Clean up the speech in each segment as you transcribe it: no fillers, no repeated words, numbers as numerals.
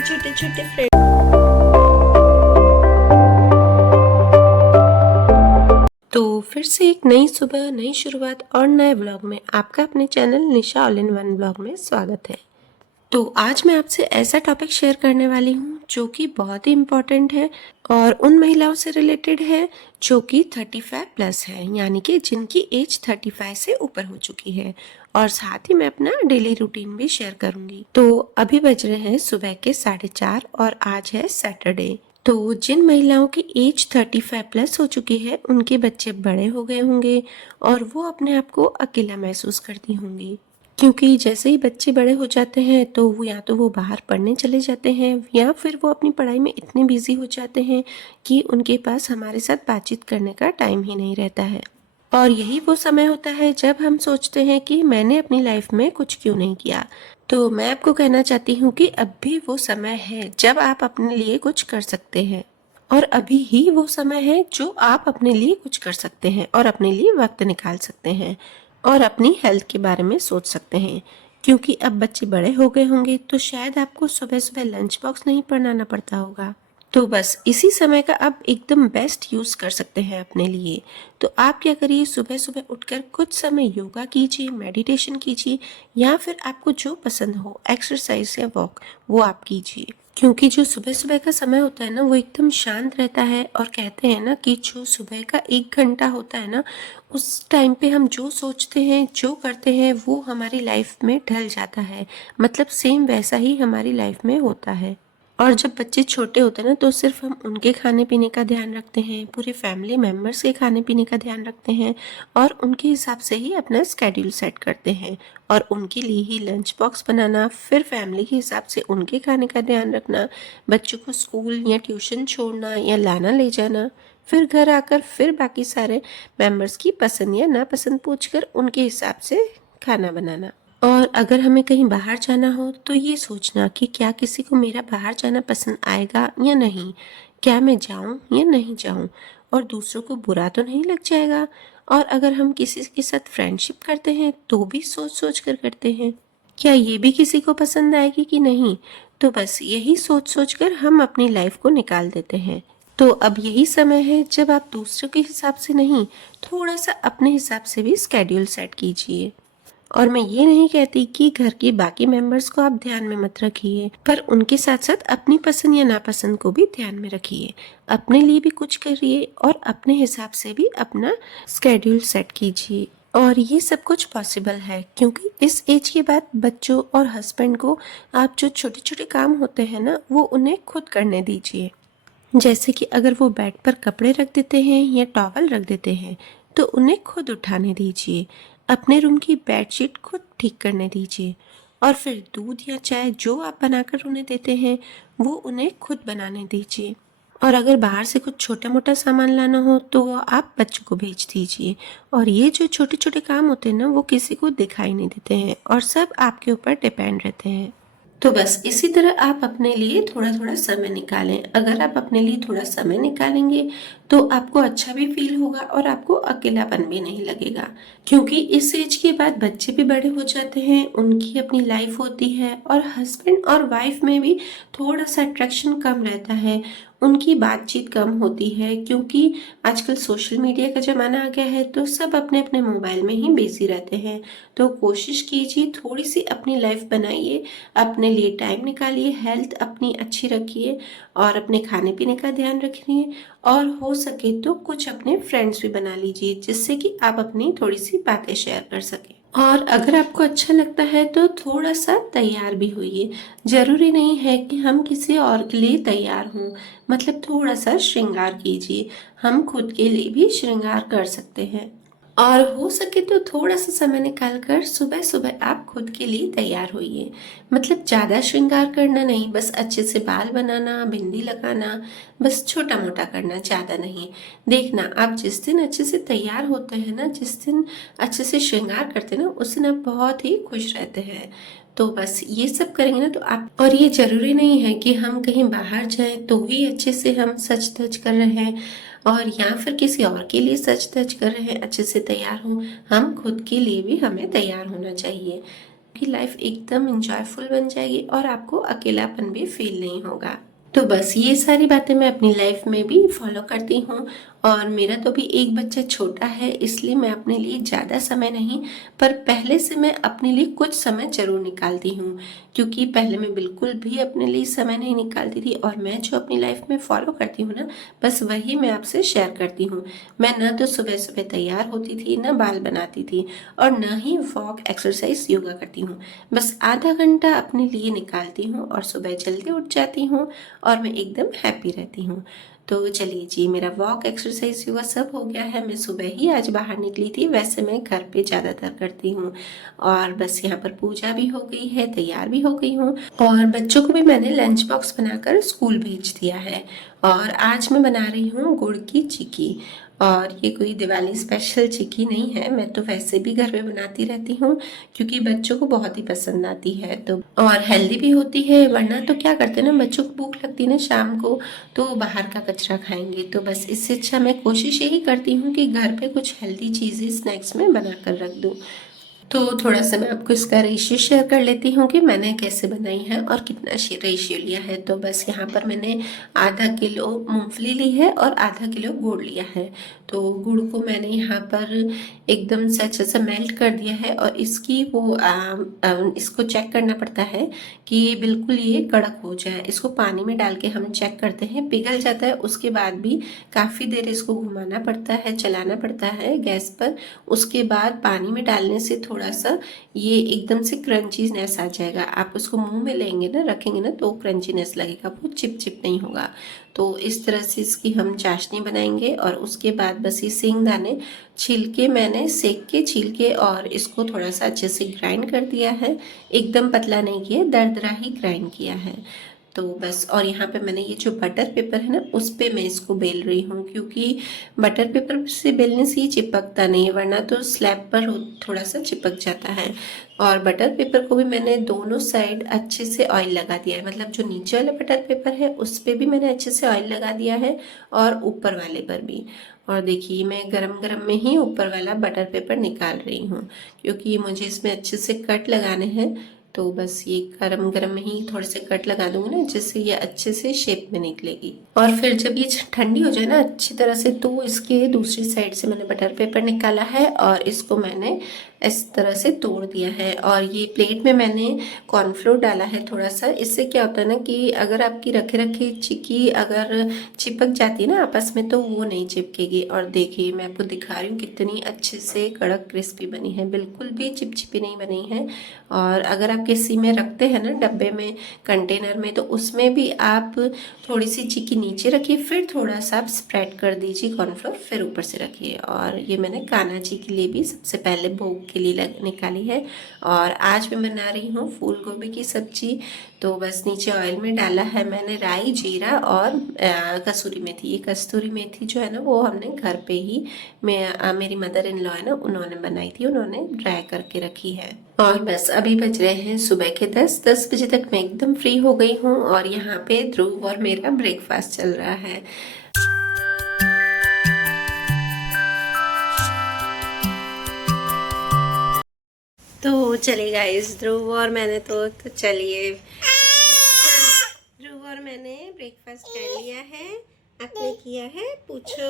आपके छोटे छोटे फ्रेंड। तो फिर से एक नई सुबह, नई शुरुआत और नए व्लॉग में आपका अपने channel Nisha all in one vlog में स्वागत है। तो आज मैं आपसे ऐसा टॉपिक शेयर करने वाली हूँ जो कि बहुत ही इम्पोर्टेंट है और उन महिलाओं से रिलेटेड है जो कि 35 प्लस है, यानी कि जिनकी एज 35 से ऊपर हो चुकी है। और साथ ही मैं अपना डेली रूटीन भी शेयर करूंगी। तो अभी बज रहे हैं सुबह के 4:30 और आज है सैटरडे। तो जिन महिलाओं की एज 35 प्लस हो चुकी है उनके बच्चे बड़े हो गए होंगे और वो अपने आप को अकेला महसूस करती होंगी, क्योंकि जैसे ही बच्चे बड़े हो जाते हैं तो वो या तो वो बाहर पढ़ने चले जाते हैं या फिर वो अपनी पढ़ाई में इतने बिजी हो जाते हैं कि उनके पास हमारे साथ बातचीत करने का टाइम ही नहीं रहता है। और यही वो समय होता है जब हम सोचते हैं कि मैंने अपनी लाइफ में कुछ क्यों नहीं किया। तो मैं आपको कहना चाहती हूँ कि अब भी वो समय है जब आप अपने लिए कुछ कर सकते हैं, और अभी ही वो समय है जो आप अपने लिए कुछ कर सकते हैं और अपने लिए वक्त निकाल सकते हैं और अपनी हेल्थ के बारे में सोच सकते हैं। क्योंकि अब बच्चे बड़े हो गए होंगे तो शायद आपको सुबह सुबह लंच बॉक्स नहीं बनाना पड़ता होगा। तो बस इसी समय का आप एकदम बेस्ट यूज़ कर सकते हैं अपने लिए। तो आप क्या करिए, सुबह सुबह उठकर कुछ समय योगा कीजिए, मेडिटेशन कीजिए, या फिर आपको जो पसंद हो एक्सरसाइज या वॉक वो आप कीजिए। क्योंकि जो सुबह सुबह का समय होता है ना वो एकदम शांत रहता है, और कहते हैं ना कि जो सुबह का 1 घंटा होता है ना उस टाइम पे हम जो सोचते हैं जो करते हैं वो हमारी लाइफ में ढल जाता है। मतलब सेम वैसा ही हमारी लाइफ में होता है। और जब बच्चे छोटे होते हैं ना तो सिर्फ हम उनके खाने पीने का ध्यान रखते हैं, पूरे फैमिली मेम्बर्स के खाने पीने का ध्यान रखते हैं और उनके हिसाब से ही अपना स्केड्यूल सेट करते हैं और उनके लिए ही लंच बॉक्स बनाना, फिर फैमिली के हिसाब से उनके खाने का ध्यान रखना, बच्चों को स्कूल या ट्यूशन छोड़ना या लाना ले जाना, फिर घर आकर फिर बाकी सारे मेम्बर्स की पसंद या नापसंद पूछकर उनके हिसाब से खाना बनाना। और अगर हमें कहीं बाहर जाना हो तो ये सोचना कि क्या किसी को मेरा बाहर जाना पसंद आएगा या नहीं, क्या मैं जाऊं या नहीं जाऊं, और दूसरों को बुरा तो नहीं लग जाएगा। और अगर हम किसी के साथ फ्रेंडशिप करते हैं तो भी सोच सोच कर करते हैं, क्या ये भी किसी को पसंद आएगी कि नहीं। तो बस यही सोच सोच कर हम अपनी लाइफ को निकाल देते हैं। तो अब यही समय है जब आप दूसरों के हिसाब से नहीं, थोड़ा सा अपने हिसाब से भी स्केड्यूल सेट कीजिए। और मैं ये नहीं कहती कि घर के बाकी मेंबर्स को आप ध्यान में मत रखिए, पर उनके साथ साथ अपनी पसंद या नापसंद को भी ध्यान में रखिए। अपने लिए भी कुछ करिए और अपने हिसाब से भी अपना स्केड्यूल सेट कीजिए। और ये सब कुछ पॉसिबल है क्योंकि इस एज के बाद बच्चों और हस्बैंड को आप जो छोटे छोटे काम होते हैं ना वो उन्हें खुद करने दीजिए। जैसे कि अगर वो बेड पर कपड़े रख देते हैं या टॉवल रख देते हैं तो उन्हें खुद उठाने दीजिए। अपने रूम की बेडशीट खुद ठीक करने दीजिए। और फिर दूध या चाय जो आप बनाकर उन्हें देते हैं वो उन्हें खुद बनाने दीजिए। और अगर बाहर से कुछ छोटा मोटा सामान लाना हो तो वो आप बच्चों को भेज दीजिए। और ये जो छोटे छोटे काम होते हैं ना वो किसी को दिखाई नहीं देते हैं और सब आपके ऊपर डिपेंड रहते हैं। तो बस इसी तरह आप अपने लिए थोड़ा थोड़ा समय निकालें। अगर आप अपने लिए थोड़ा समय निकालेंगे तो आपको अच्छा भी फील होगा और आपको अकेलापन भी नहीं लगेगा। क्योंकि इस एज के बाद बच्चे भी बड़े हो जाते हैं, उनकी अपनी लाइफ होती है और हस्बैंड और वाइफ में भी थोड़ा सा अट्रैक्शन कम रहता है, उनकी बातचीत कम होती है। क्योंकि आजकल सोशल मीडिया का ज़माना आ गया है तो सब अपने अपने मोबाइल में ही बिजी रहते हैं। तो कोशिश कीजिए थोड़ी सी अपनी लाइफ बनाइए, अपने लिए टाइम निकालिए, हेल्थ अपनी अच्छी रखिए और अपने खाने पीने का ध्यान रखिए। और हो सके तो कुछ अपने फ्रेंड्स भी बना लीजिए जिससे कि आप अपनी थोड़ी सी बातें शेयर कर सकें। और अगर आपको अच्छा लगता है तो थोड़ा सा तैयार भी होइए। जरूरी नहीं है कि हम किसी और के लिए तैयार हों, मतलब थोड़ा सा श्रृंगार कीजिए। हम खुद के लिए भी श्रृंगार कर सकते हैं। और हो सके तो थोड़ा सा समय निकाल कर सुबह सुबह आप खुद के लिए तैयार होइए। मतलब ज़्यादा श्रृंगार करना नहीं, बस अच्छे से बाल बनाना, बिंदी लगाना, बस छोटा मोटा करना, ज़्यादा नहीं। देखना आप जिस दिन अच्छे से तैयार होते हैं ना, जिस दिन अच्छे से श्रृंगार करते हैं ना, उस दिन आप बहुत ही खुश रहते हैं। तो बस ये सब करेंगे ना तो आप, और ये जरूरी नहीं है कि हम कहीं बाहर जाएं तो ही अच्छे से हम सज धज कर रहे हैं और या फिर किसी और के लिए सज धज कर रहे हैं अच्छे से तैयार हों। हम खुद के लिए भी हमें तैयार होना चाहिए। आपकी लाइफ एकदम इंजॉयफुल बन जाएगी और आपको अकेलापन भी फील नहीं होगा। तो बस ये सारी बातें मैं अपनी लाइफ में भी फॉलो करती हूँ। और मेरा तो भी एक बच्चा छोटा है, इसलिए मैं अपने लिए ज़्यादा समय नहीं, पर पहले से मैं अपने लिए कुछ समय ज़रूर निकालती हूँ, क्योंकि पहले मैं बिल्कुल भी अपने लिए समय नहीं निकालती थी। और मैं जो अपनी लाइफ में फॉलो करती हूँ ना, बस वही मैं आपसे शेयर करती हूँ। मैं ना तो सुबह सुबह तैयार होती थी, ना बाल बनाती थी, और ना ही वॉक, एक्सरसाइज, योगा करती हूँ। बस आधा घंटा अपने लिए निकालती हूँ और सुबह जल्दी उठ जाती हूँ और मैं एकदम हैप्पी रहती हूँ। तो चलिए जी, मेरा वॉक, एक्सरसाइज, योगा सब हो गया है। मैं सुबह ही आज बाहर निकली थी, वैसे मैं घर पे ज़्यादातर करती हूँ। और बस यहाँ पर पूजा भी हो गई है, तैयार भी हो गई हूँ, और बच्चों को भी मैंने लंच बॉक्स बनाकर स्कूल भेज दिया है। और आज मैं बना रही हूँ गुड़ की चिक्की। और ये कोई दिवाली स्पेशल चिक्की नहीं है, मैं तो वैसे भी घर में बनाती रहती हूँ, क्योंकि बच्चों को बहुत ही पसंद आती है। तो और हेल्दी भी होती है, वरना तो क्या करते हैं ना, बच्चों को भूख लगती है ना शाम को, तो बाहर का कचरा खाएंगे। तो बस इससे अच्छा मैं कोशिश यही करती हूँ कि घर पे कुछ हेल्दी चीज़ें स्नैक्स में बना कर रख दूँ। तो थोड़ा सा मैं आपको इसका रेशियो शेयर कर लेती हूँ कि मैंने कैसे बनाई है और कितना रेशियो लिया है। तो बस यहाँ पर मैंने आधा किलो मूंगफली ली है और आधा किलो गुड़ लिया है। तो गुड़ को मैंने यहाँ पर एकदम से अच्छे से मेल्ट कर दिया है, और इसकी वो इसको चेक करना पड़ता है कि बिल्कुल ये कड़क हो जाए। इसको पानी में डाल के हम चेक करते हैं, पिघल जाता है, उसके बाद भी काफ़ी देर इसको घुमाना पड़ता है, चलाना पड़ता है गैस पर। उसके बाद पानी में डालने से थोड़ा सा ये एकदम से क्रंचीनेस आ जाएगा। आप उसको मुंह में लेंगे ना, रखेंगे ना, तो क्रंचीनेस लगेगा, वो चिप चिप नहीं होगा। तो इस तरह से इसकी हम चाशनी बनाएंगे। और उसके बाद बस ये सींगदाने छिलके मैंने सेक के छील के और इसको थोड़ा सा अच्छे से ग्राइंड कर दिया है। एकदम पतला नहीं किया, दरदरा ही ग्राइंड किया है। तो बस, और यहाँ पे मैंने ये जो बटर पेपर है ना, उस पे मैं इसको बेल रही हूँ, क्योंकि बटर पेपर से बेलने से ही चिपकता नहीं है, वरना तो स्लैब पर थोड़ा सा चिपक जाता है। और बटर पेपर को भी मैंने दोनों साइड अच्छे से ऑयल लगा दिया है, मतलब जो नीचे वाला बटर पेपर है उस पर भी मैंने अच्छे से ऑयल लगा दिया है, और ऊपर वाले पर भी। और देखिए, मैं गरम गरम में ही ऊपर वाला बटर पेपर निकाल रही हूँ, क्योंकि मुझे इसमें अच्छे से कट लगाने हैं। तो बस ये गरम गरम में ही थोड़े से कट लगा दूंगी ना, जिससे ये अच्छे से शेप में निकलेगी। और फिर जब ये ठंडी हो जाए ना अच्छी तरह से, तो इसके दूसरी साइड से मैंने बटर पेपर निकाला है और इसको मैंने इस तरह से तोड़ दिया है। और ये प्लेट में मैंने कॉर्नफ्लोर डाला है थोड़ा सा। इससे क्या होता है ना कि अगर आपकी रखे रखे चिक्की अगर चिपक जाती है ना आपस में, तो वो नहीं चिपकेगी। और देखिए, मैं आपको दिखा रही हूँ कितनी अच्छे से कड़क क्रिस्पी बनी है, बिल्कुल भी चिपचिपी नहीं बनी है। और अगर आप किसी में रखते हैं ना, डब्बे में, कंटेनर में, तो उसमें भी आप थोड़ी सी चिक्की नीचे रखिए, फिर थोड़ा सा आप स्प्रेड कर दीजिए कॉर्नफ्लोर, फिर ऊपर से रखिए। और ये मैंने कान्हा जी के लिए भी सबसे पहले भोग के लिए निकाली है। और आज मैं बना रही हूँ फूल गोभी की सब्जी। तो बस नीचे ऑयल में डाला है मैंने राई, जीरा और कसूरी मेथी। ये कसूरी मेथी जो है ना, वो हमने घर पे ही, मेरी मदर इन लॉ है ना, उन्होंने बनाई थी, उन्होंने ड्राई करके रखी है। और बस अभी बज रहे हैं सुबह के 10 बजे तक मैं एकदम फ्री हो गई हूँ। और यहाँ पे ध्रुव और मेरा ब्रेकफास्ट चल रहा है। तो चलिए गाइस, ध्रुव और मैंने तो चलिए, ध्रुव और मैंने ब्रेकफास्ट कर लिया है। आपने किया है? पूछो,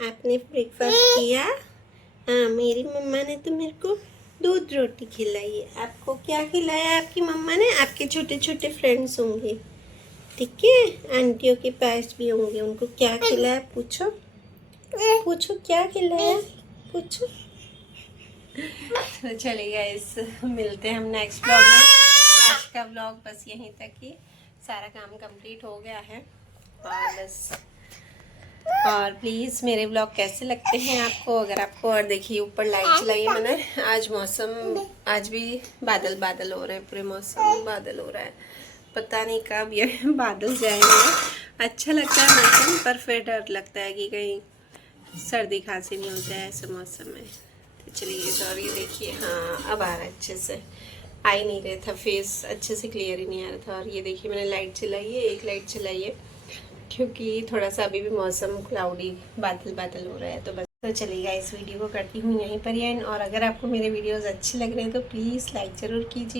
आपने ब्रेकफास्ट किया? हाँ, मेरी मम्मा ने तो मेरे को दूध रोटी खिलाई है। आपको क्या खिलाया आपकी मम्मा ने? आपके छोटे छोटे फ्रेंड्स होंगे, ठीक है, आंटियों के पास भी होंगे, उनको क्या खिलाया? पूछो पूछो, क्या खिलाया? पूछो। तो चलिए इस मिलते हैं हम नेक्स्ट ब्लॉग में। आज का ब्लॉग बस यहीं तक ही, सारा काम कंप्लीट हो गया है। और बस, और प्लीज़ मेरे ब्लॉग कैसे लगते हैं आपको? अगर आपको, और देखिए ऊपर लाइट चलाई है मैंने। आज मौसम, आज भी बादल बादल हो रहे हैं, पूरे मौसम में बादल हो रहा है। पता नहीं कब ये बादल जाएंगे। अच्छा लगता है मौसम, पर फिर डर लगता है कि कहीं सर्दी खांसी नहीं हो जाए ऐसे मौसम में। तो चलिए, और ये देखिए, हाँ अब आ रहा है अच्छे से। आ ही नहीं रहा था, फेस अच्छे से क्लियर ही नहीं आ रहा था। और ये देखिए, मैंने लाइट चलाई है, एक लाइट चलाई है, क्योंकि थोड़ा सा अभी भी मौसम क्लाउडी, बादल बादल हो रहा है। तो बस तो चलिएगा इस वीडियो को करती हूँ यहीं पर एंड। और अगर आपको मेरे वीडियोस अच्छे लग रहे हैं तो प्लीज़ लाइक ज़रूर कीजिए।